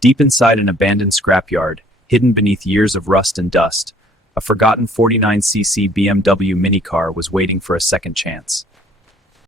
Deep inside an abandoned scrapyard, hidden beneath years of rust and dust, a forgotten 49cc BMW Mini Car was waiting for a second chance.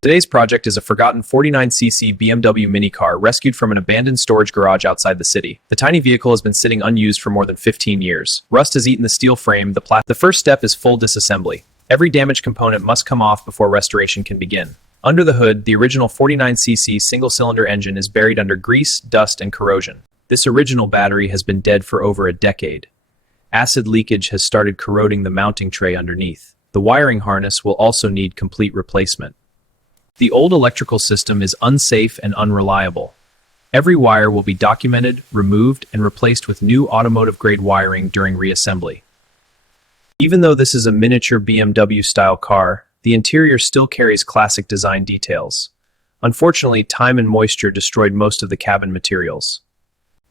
Today's project is a forgotten 49cc BMW Mini Car rescued from an abandoned storage garage outside the city. The tiny vehicle has been sitting unused for more than 15 years. Rust has eaten the steel frame, The first step is full disassembly. Every damaged component must come off before restoration can begin. Under the hood, the original 49cc single-cylinder engine is buried under grease, dust, and corrosion. This original battery has been dead for over a decade. Acid leakage has started corroding the mounting tray underneath. The wiring harness will also need complete replacement. The old electrical system is unsafe and unreliable. Every wire will be documented, removed, and replaced with new automotive-grade wiring during reassembly. Even though this is a miniature BMW-style car, the interior still carries classic design details. Unfortunately, time and moisture destroyed most of the cabin materials.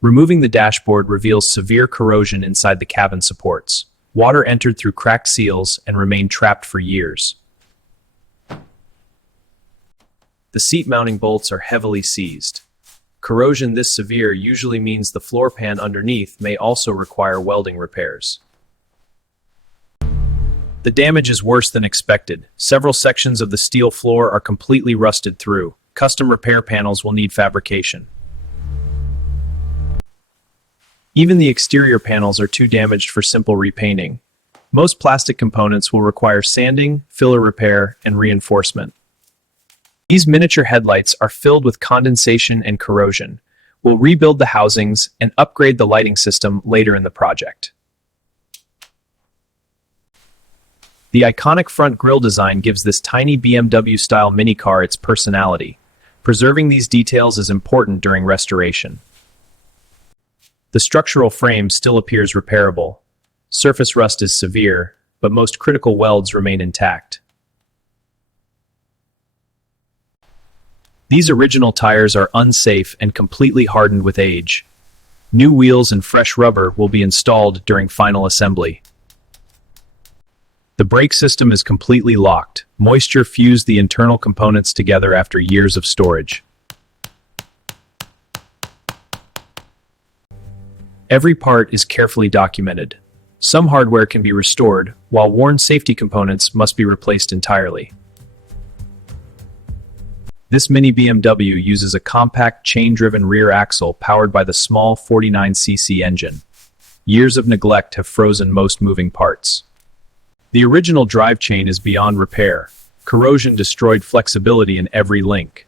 Removing the dashboard reveals severe corrosion inside the cabin supports. Water entered through cracked seals and remained trapped for years. The seat mounting bolts are heavily seized. Corrosion this severe usually means the floor pan underneath may also require welding repairs. The damage is worse than expected. Several sections of the steel floor are completely rusted through. Custom repair panels will need fabrication. Even the exterior panels are too damaged for simple repainting. Most plastic components will require sanding, filler repair, and reinforcement. These miniature headlights are filled with condensation and corrosion. We'll rebuild the housings and upgrade the lighting system later in the project. The iconic front grille design gives this tiny BMW-style mini car its personality. Preserving these details is important during restoration. The structural frame still appears repairable. Surface rust is severe, but most critical welds remain intact. These original tires are unsafe and completely hardened with age. New wheels and fresh rubber will be installed during final assembly. The brake system is completely locked. Moisture fused the internal components together after years of storage. Every part is carefully documented. Some hardware can be restored, while worn safety components must be replaced entirely. This mini BMW uses a compact chain-driven rear axle powered by the small 49cc engine. Years of neglect have frozen most moving parts. The original drive chain is beyond repair. Corrosion destroyed flexibility in every link.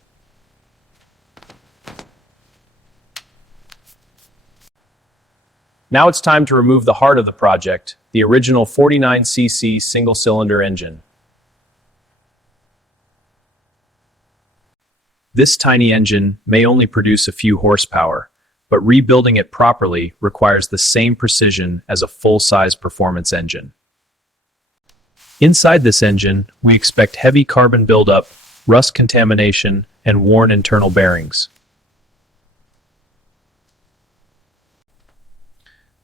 Now it's time to remove the heart of the project, the original 49cc single-cylinder engine. This tiny engine may only produce a few horsepower, but rebuilding it properly requires the same precision as a full-size performance engine. Inside this engine, we expect heavy carbon buildup, rust contamination, and worn internal bearings.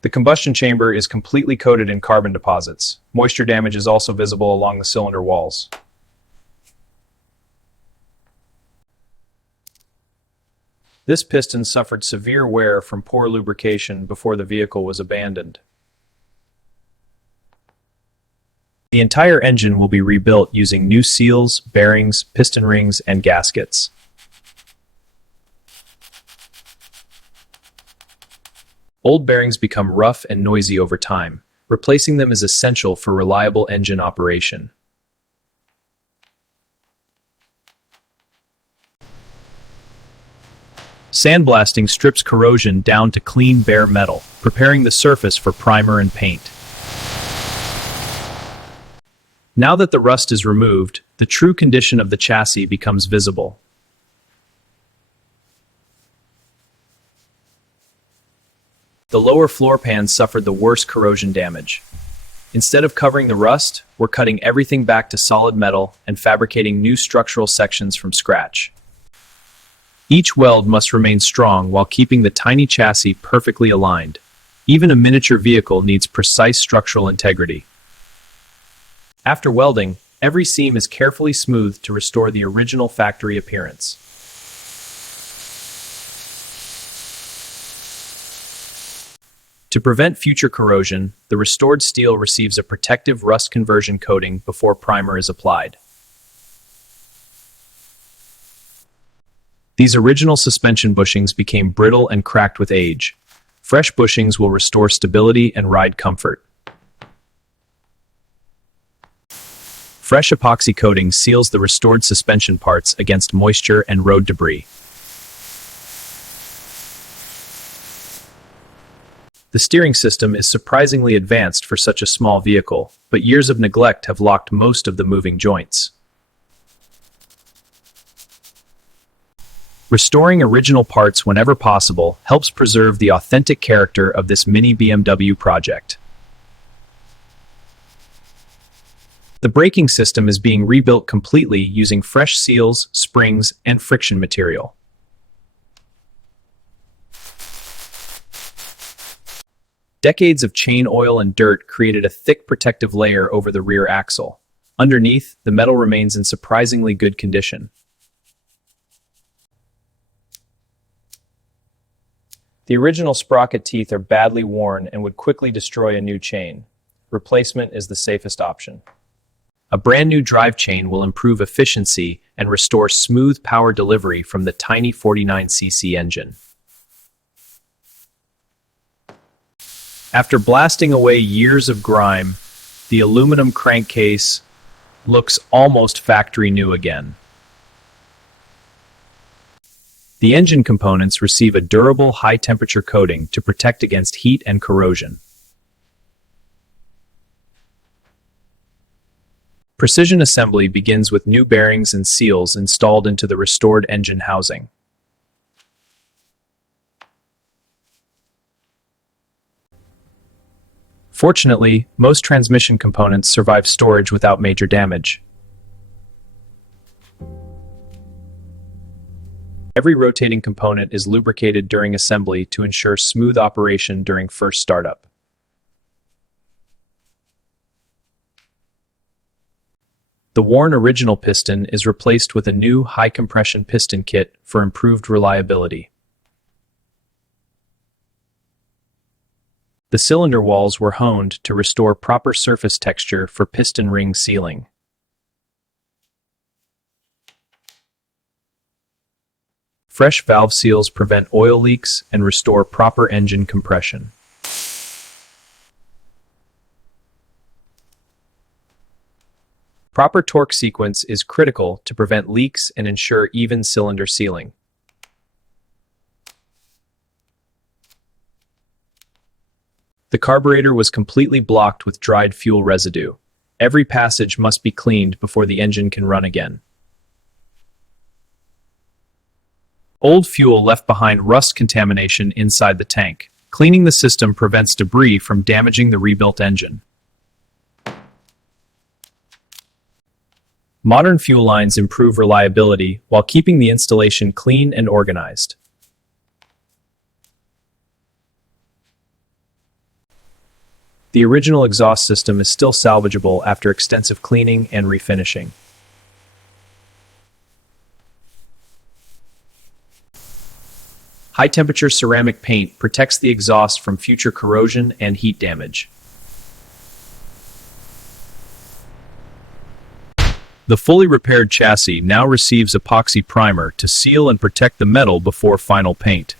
The combustion chamber is completely coated in carbon deposits. Moisture damage is also visible along the cylinder walls. This piston suffered severe wear from poor lubrication before the vehicle was abandoned. The entire engine will be rebuilt using new seals, bearings, piston rings, and gaskets. Old bearings become rough and noisy over time. Replacing them is essential for reliable engine operation. Sandblasting strips corrosion down to clean bare metal, preparing the surface for primer and paint. Now that the rust is removed, the true condition of the chassis becomes visible. The lower floor pan suffered the worst corrosion damage. Instead of covering the rust, we're cutting everything back to solid metal and fabricating new structural sections from scratch. Each weld must remain strong while keeping the tiny chassis perfectly aligned. Even a miniature vehicle needs precise structural integrity. After welding, every seam is carefully smoothed to restore the original factory appearance. To prevent future corrosion, the restored steel receives a protective rust conversion coating before primer is applied. These original suspension bushings became brittle and cracked with age. Fresh bushings will restore stability and ride comfort. Fresh epoxy coating seals the restored suspension parts against moisture and road debris. The steering system is surprisingly advanced for such a small vehicle, but years of neglect have locked most of the moving joints. Restoring original parts whenever possible helps preserve the authentic character of this mini BMW project. The braking system is being rebuilt completely using fresh seals, springs, and friction material. Decades of chain oil and dirt created a thick protective layer over the rear axle. Underneath, the metal remains in surprisingly good condition. The original sprocket teeth are badly worn and would quickly destroy a new chain. Replacement is the safest option. A brand new drive chain will improve efficiency and restore smooth power delivery from the tiny 49cc engine. After blasting away years of grime, the aluminum crankcase looks almost factory new again. The engine components receive a durable high-temperature coating to protect against heat and corrosion. Precision assembly begins with new bearings and seals installed into the restored engine housing. Fortunately, most transmission components survive storage without major damage. Every rotating component is lubricated during assembly to ensure smooth operation during first startup. The worn original piston is replaced with a new high-compression piston kit for improved reliability. The cylinder walls were honed to restore proper surface texture for piston ring sealing. Fresh valve seals prevent oil leaks and restore proper engine compression. Proper torque sequence is critical to prevent leaks and ensure even cylinder sealing. The carburetor was completely blocked with dried fuel residue. Every passage must be cleaned before the engine can run again. Old fuel left behind rust contamination inside the tank. Cleaning the system prevents debris from damaging the rebuilt engine. Modern fuel lines improve reliability while keeping the installation clean and organized. The original exhaust system is still salvageable after extensive cleaning and refinishing. High-temperature ceramic paint protects the exhaust from future corrosion and heat damage. The fully repaired chassis now receives epoxy primer to seal and protect the metal before final paint.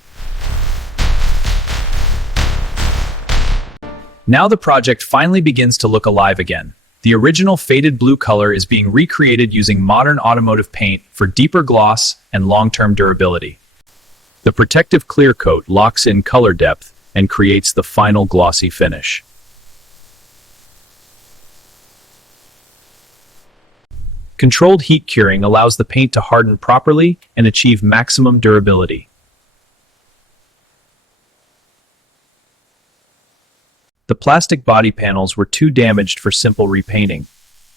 Now the project finally begins to look alive again. The original faded blue color is being recreated using modern automotive paint for deeper gloss and long-term durability. The protective clear coat locks in color depth and creates the final glossy finish. Controlled heat curing allows the paint to harden properly and achieve maximum durability. The plastic body panels were too damaged for simple repainting.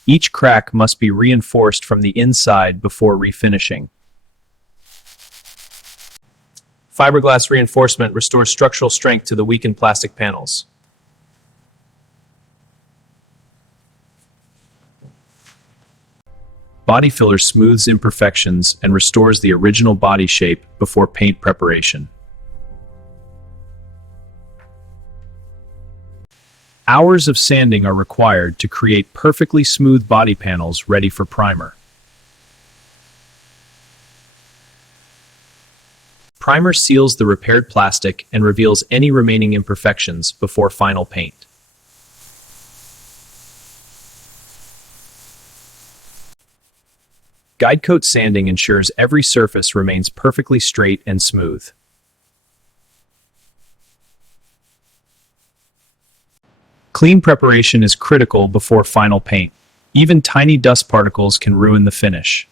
Each crack must be reinforced from the inside before refinishing. Fiberglass reinforcement restores structural strength to the weakened plastic panels. Body filler smooths imperfections and restores the original body shape before paint preparation. Hours of sanding are required to create perfectly smooth body panels ready for primer. Primer seals the repaired plastic and reveals any remaining imperfections before final paint. Guide coat sanding ensures every surface remains perfectly straight and smooth. Clean preparation is critical before final paint. Even tiny dust particles can ruin the finish.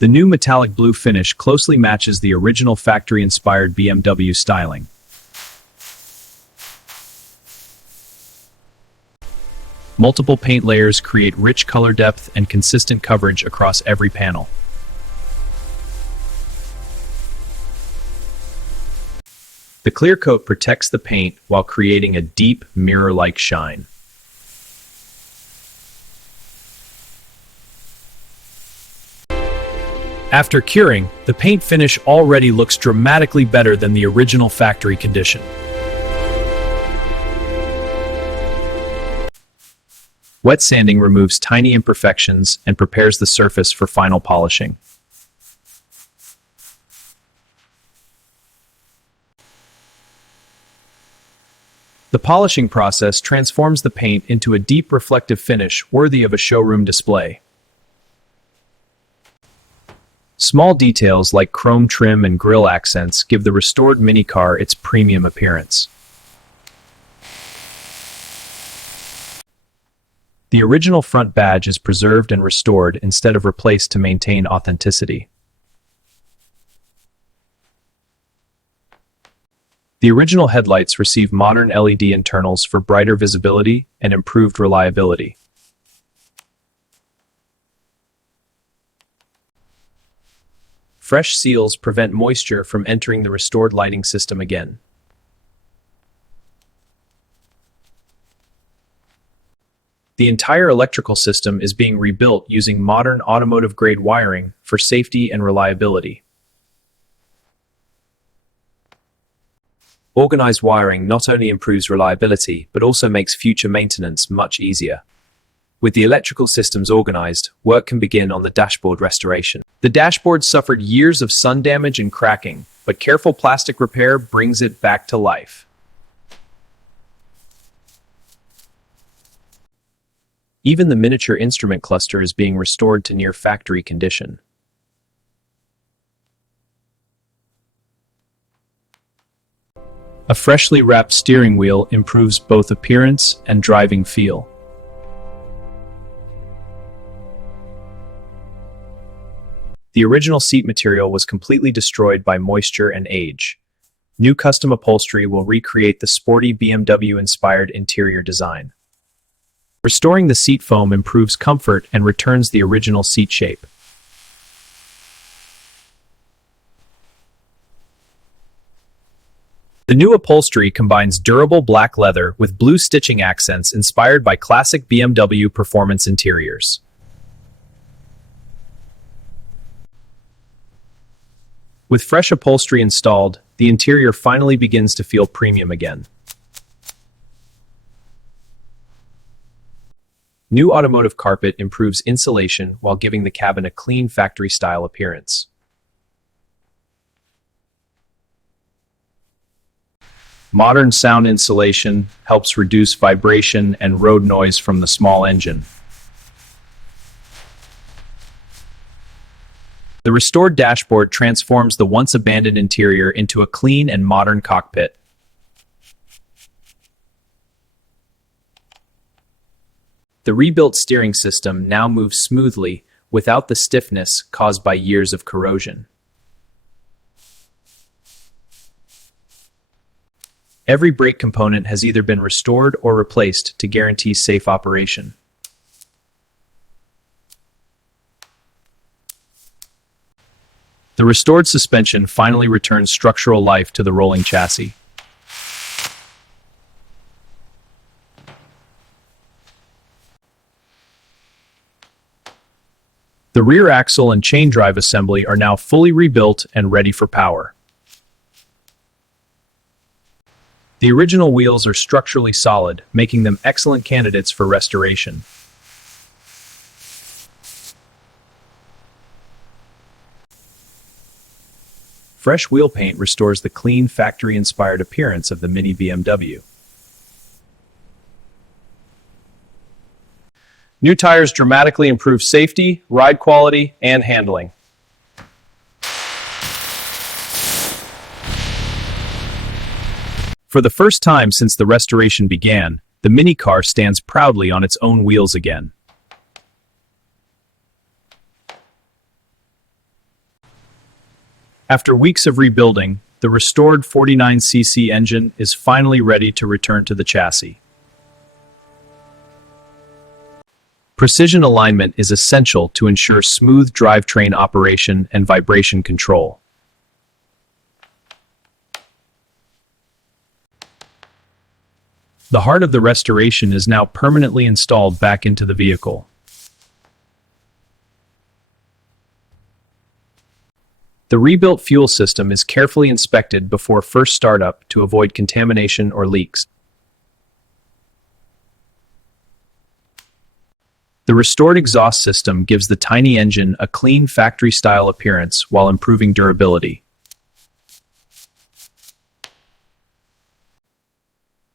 The new metallic blue finish closely matches the original factory-inspired BMW styling. Multiple paint layers create rich color depth and consistent coverage across every panel. The clear coat protects the paint while creating a deep, mirror-like shine. After curing, the paint finish already looks dramatically better than the original factory condition. Wet sanding removes tiny imperfections and prepares the surface for final polishing. The polishing process transforms the paint into a deep reflective finish worthy of a showroom display. Small details like chrome trim and grille accents give the restored Mini Car its premium appearance. The original front badge is preserved and restored instead of replaced to maintain authenticity. The original headlights receive modern LED internals for brighter visibility and improved reliability. Fresh seals prevent moisture from entering the restored lighting system again. The entire electrical system is being rebuilt using modern automotive-grade wiring for safety and reliability. Organized wiring not only improves reliability, but also makes future maintenance much easier. With the electrical systems organized, work can begin on the dashboard restoration. The dashboard suffered years of sun damage and cracking, but careful plastic repair brings it back to life. Even the miniature instrument cluster is being restored to near factory condition. A freshly wrapped steering wheel improves both appearance and driving feel. The original seat material was completely destroyed by moisture and age. New custom upholstery will recreate the sporty BMW-inspired interior design. Restoring the seat foam improves comfort and returns the original seat shape. The new upholstery combines durable black leather with blue stitching accents inspired by classic BMW performance interiors. With fresh upholstery installed, the interior finally begins to feel premium again. New automotive carpet improves insulation while giving the cabin a clean factory-style appearance. Modern sound insulation helps reduce vibration and road noise from the small engine. The restored dashboard transforms the once abandoned interior into a clean and modern cockpit. The rebuilt steering system now moves smoothly without the stiffness caused by years of corrosion. Every brake component has either been restored or replaced to guarantee safe operation. The restored suspension finally returns structural life to the rolling chassis. The rear axle and chain drive assembly are now fully rebuilt and ready for power. The original wheels are structurally solid, making them excellent candidates for restoration. Fresh wheel paint restores the clean, factory-inspired appearance of the Mini BMW. New tires dramatically improve safety, ride quality, and handling. For the first time since the restoration began, the Mini Car stands proudly on its own wheels again. After weeks of rebuilding, the restored 49cc engine is finally ready to return to the chassis. Precision alignment is essential to ensure smooth drivetrain operation and vibration control. The heart of the restoration is now permanently installed back into the vehicle. The rebuilt fuel system is carefully inspected before first startup to avoid contamination or leaks. The restored exhaust system gives the tiny engine a clean factory-style appearance while improving durability.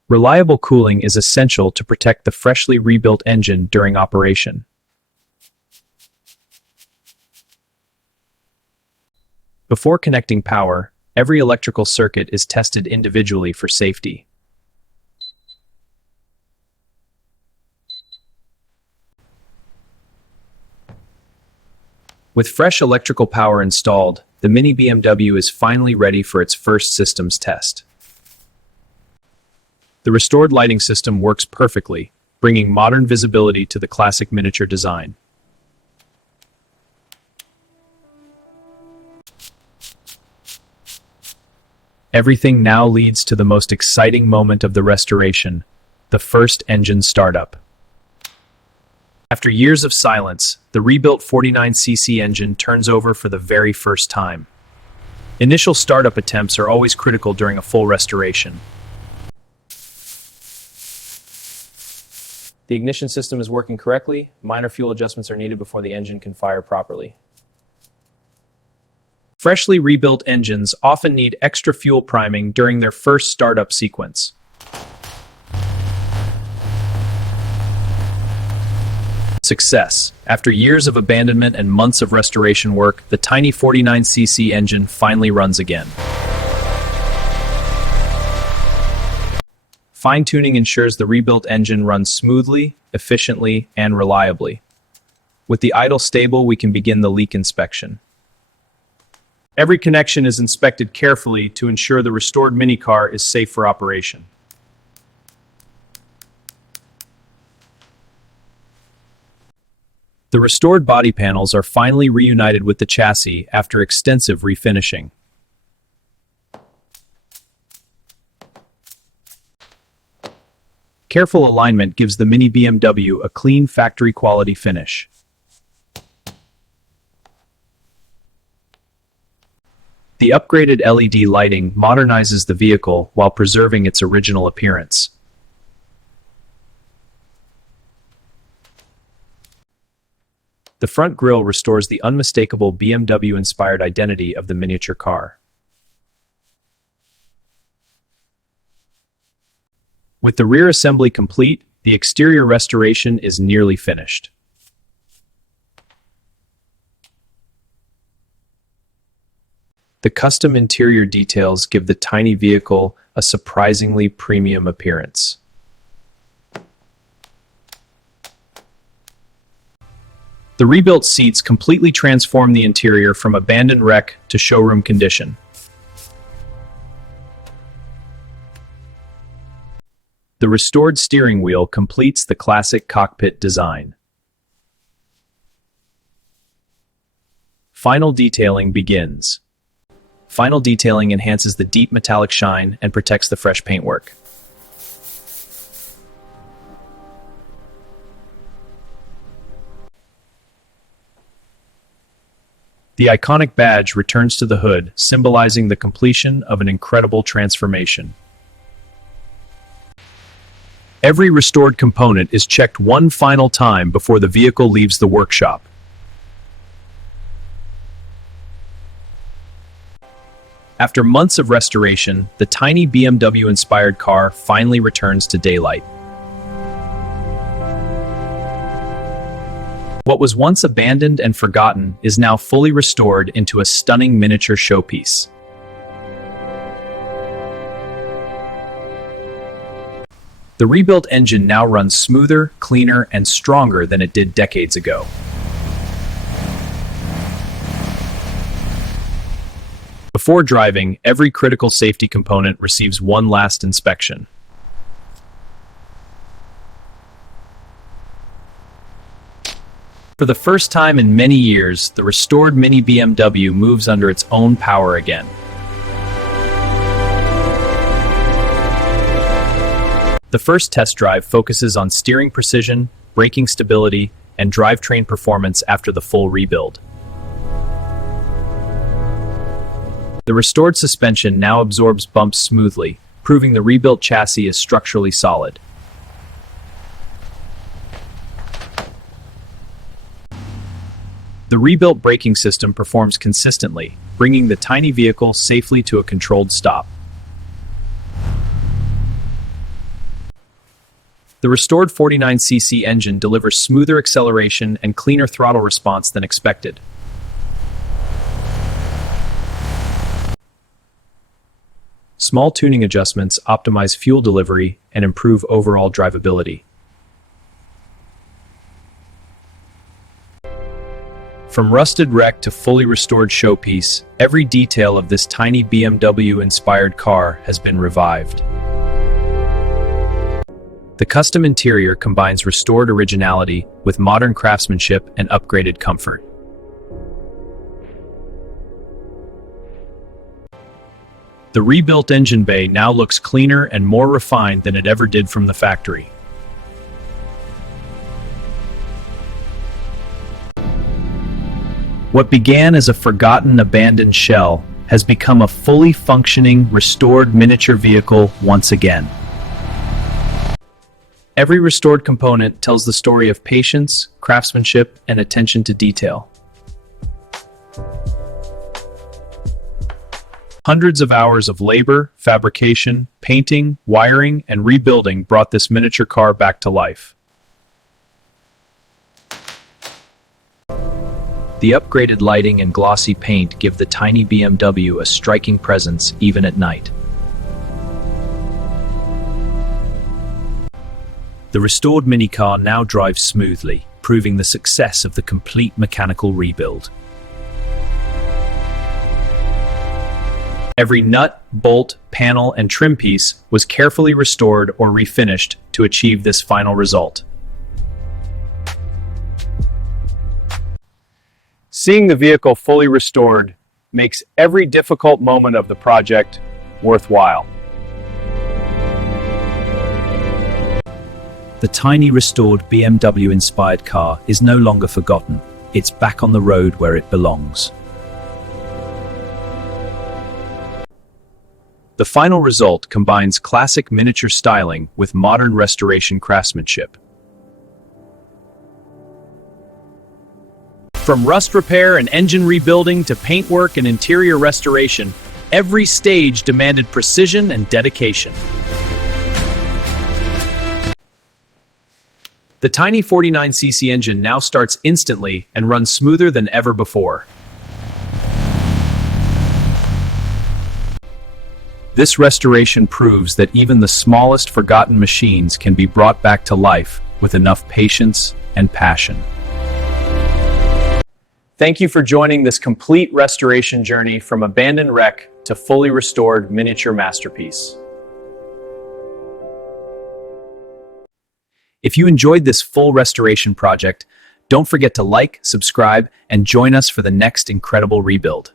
Reliable cooling is essential to protect the freshly rebuilt engine during operation. Before connecting power, every electrical circuit is tested individually for safety. With fresh electrical power installed, the Mini BMW is finally ready for its first systems test. The restored lighting system works perfectly, bringing modern visibility to the classic miniature design. Everything now leads to the most exciting moment of the restoration, the first engine startup. After years of silence, the rebuilt 49cc engine turns over for the very first time. Initial startup attempts are always critical during a full restoration. The ignition system is working correctly. Minor fuel adjustments are needed before the engine can fire properly. Freshly rebuilt engines often need extra fuel priming during their first startup sequence. Success. After years of abandonment and months of restoration work, the tiny 49cc engine finally runs again. Fine-tuning ensures the rebuilt engine runs smoothly, efficiently, and reliably. With the idle stable, we can begin the leak inspection. Every connection is inspected carefully to ensure the restored Mini Car is safe for operation. The restored body panels are finally reunited with the chassis after extensive refinishing. Careful alignment gives the Mini BMW a clean factory-quality finish. The upgraded LED lighting modernizes the vehicle while preserving its original appearance. The front grille restores the unmistakable BMW-inspired identity of the miniature car. With the rear assembly complete, the exterior restoration is nearly finished. The custom interior details give the tiny vehicle a surprisingly premium appearance. The rebuilt seats completely transform the interior from abandoned wreck to showroom condition. The restored steering wheel completes the classic cockpit design. Final detailing begins. Final detailing enhances the deep metallic shine and protects the fresh paintwork. The iconic badge returns to the hood, symbolizing the completion of an incredible transformation. Every restored component is checked one final time before the vehicle leaves the workshop. After months of restoration, the tiny BMW-inspired car finally returns to daylight. What was once abandoned and forgotten is now fully restored into a stunning miniature showpiece. The rebuilt engine now runs smoother, cleaner, and stronger than it did decades ago. Before driving, every critical safety component receives one last inspection. For the first time in many years, the restored Mini BMW moves under its own power again. The first test drive focuses on steering precision, braking stability, and drivetrain performance after the full rebuild. The restored suspension now absorbs bumps smoothly, proving the rebuilt chassis is structurally solid. The rebuilt braking system performs consistently, bringing the tiny vehicle safely to a controlled stop. The restored 49cc engine delivers smoother acceleration and cleaner throttle response than expected. Small tuning adjustments optimize fuel delivery and improve overall drivability. From rusted wreck to fully restored showpiece, every detail of this tiny BMW-inspired car has been revived. The custom interior combines restored originality with modern craftsmanship and upgraded comfort. The rebuilt engine bay now looks cleaner and more refined than it ever did from the factory. What began as a forgotten, abandoned shell has become a fully functioning, restored miniature vehicle once again. Every restored component tells the story of patience, craftsmanship, and attention to detail. Hundreds of hours of labor, fabrication, painting, wiring, and rebuilding brought this miniature car back to life. The upgraded lighting and glossy paint give the tiny BMW a striking presence even at night. The restored Mini Car now drives smoothly, proving the success of the complete mechanical rebuild. Every nut, bolt, panel, and trim piece was carefully restored or refinished to achieve this final result. Seeing the vehicle fully restored makes every difficult moment of the project worthwhile. The tiny restored BMW-inspired car is no longer forgotten. It's back on the road where it belongs. The final result combines classic miniature styling with modern restoration craftsmanship. From rust repair and engine rebuilding to paintwork and interior restoration, every stage demanded precision and dedication. The tiny 49cc engine now starts instantly and runs smoother than ever before. This restoration proves that even the smallest forgotten machines can be brought back to life with enough patience and passion. Thank you for joining this complete restoration journey from abandoned wreck to fully restored miniature masterpiece. If you enjoyed this full restoration project, don't forget to like, subscribe, and join us for the next incredible rebuild.